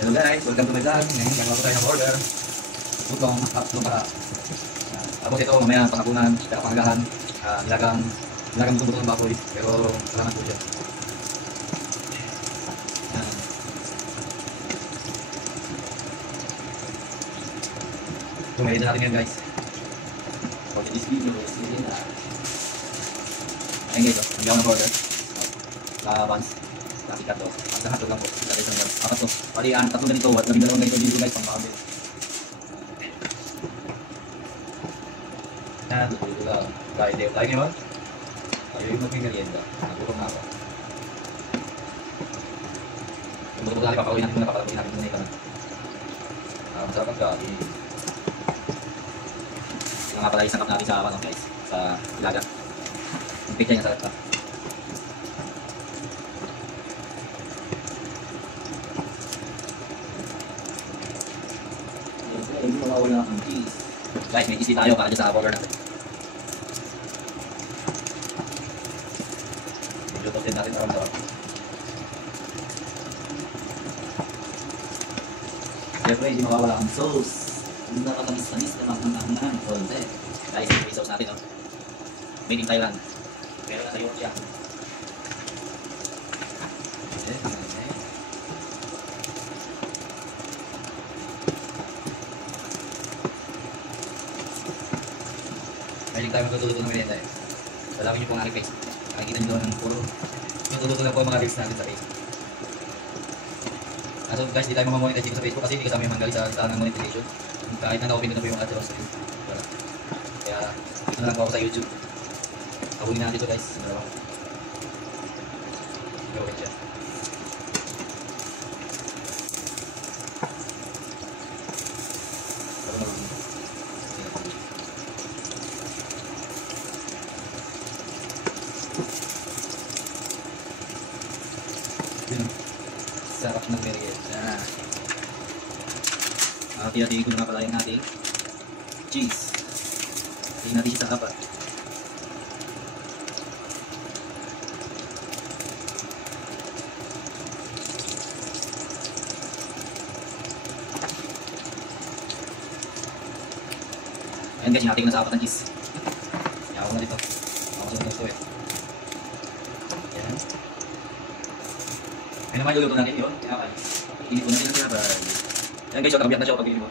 Hello guys, welcome to my vlog. Ngayon, gagawa ko tayo ng order. Utlong, tatlong para. Tapos ito, mamaya panghapunan, pangagahan, nilagang butong-butong ng baboy. Pero, salamat po siya. So, may natin yan guys. For this video, ayun guys, ang gawin ng order. Buns. Kasi kato. Ang lahat lang po. Dali sa mga. Apat to. Pali ang tatlo ganito. At labing dalawang ganito dito guys. Pang pakabit. Yan. Dito lang. Dahil tayo ngayon. Tayo yung magmimerienda. Nagulong na ako. Kung buto-buto natin papakawin natin muna. Papakawin natin muna ito. Masarap ang gawin. Ito nga pala isang cup natin sa guys. Sa ilaga. Yung picture niya sarap pa. Wala ang cheese. Guys, may cheese tayo para dyan sa burger natin. Medyo toasted natin para masarap. Siyempre, hindi mawawala ang sauce. Hindi na katamis-tamis na mga sauce eh. Guys, may sauce natin, oh. Made in Thailand. Pero nasa Europe siya. Mahilig tayo magtutuluto ng merienda eh. Salamin niyo po ang aking face. Nakikita niyo doon ng puro. Tutuluto lang po ang mga reels natin sa Facebook. So guys, di tayo mamamonetize sa Facebook kasi hindi kasama yung manggali sa listahan ng monetization. Kahit na na-open ko na po yung ads sa Facebook. Kaya dito na lang po ako sa YouTube. Tahulin natin ito guys. Dalawa. Gawin siya. Sarap ng merienda. Hati-hatiin ko na nga pala yung ating cheese. Hatiin natin siya sa apat. Ayan guys, hinatiin ko na sa apat ng cheese. Yaw na dito. Ako sa gusto eh. Ayan. Ay naman yung luto natin yun. Kaya kaya. Inip ko natin ang sirapay. Ayan guys, kabiyak na siya pag-ibig mo.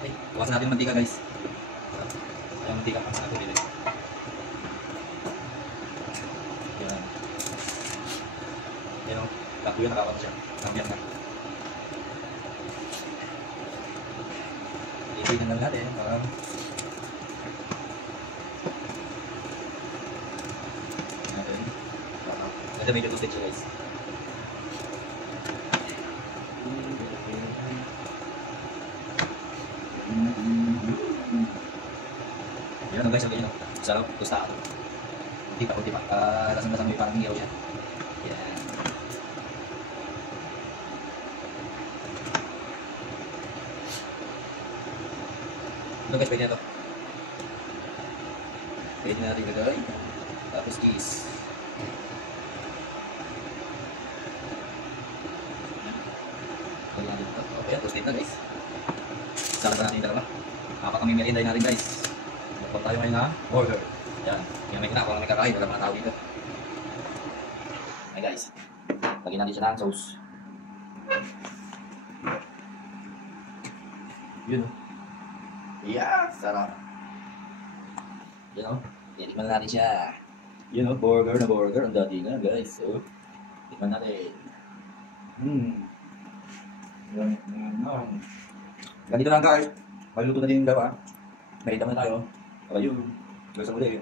Ay, bukasan natin yung mantika guys. Ayan mantika ang mga natin. Ayan. Ayan o. Bago yun, nakakapa siya. Kabiyak na. Ibig na lang natin. Parang ito medyo toasted siya guys. Yan guys, ang ganyan o. Sarap, tostado. Kunti pa. Lasang-lasang may parang hiyaw yan. Yan. Ito guys, pwede na ito. Pwede na natin gagawin. Tapos cheese. Okay, toasted na guys. Sarap na natin yung dalawa. Apat ang mimerienday natin guys. Magpapal tayo ngayon na burger. Yan. Yung may kinakaw na may kakain. Wala mga tao dito. Okay guys. Lagyan natin siya ng sauce. Yun o. Yeah! Sarap. Yun o. Tikman natin siya. Yun o. Burger na burger. Ang dati na guys. So, tikman natin. Ganito lang guys. Maluto na din yung gawa. Mahita na tayo. Kayo. Gawin sa muli.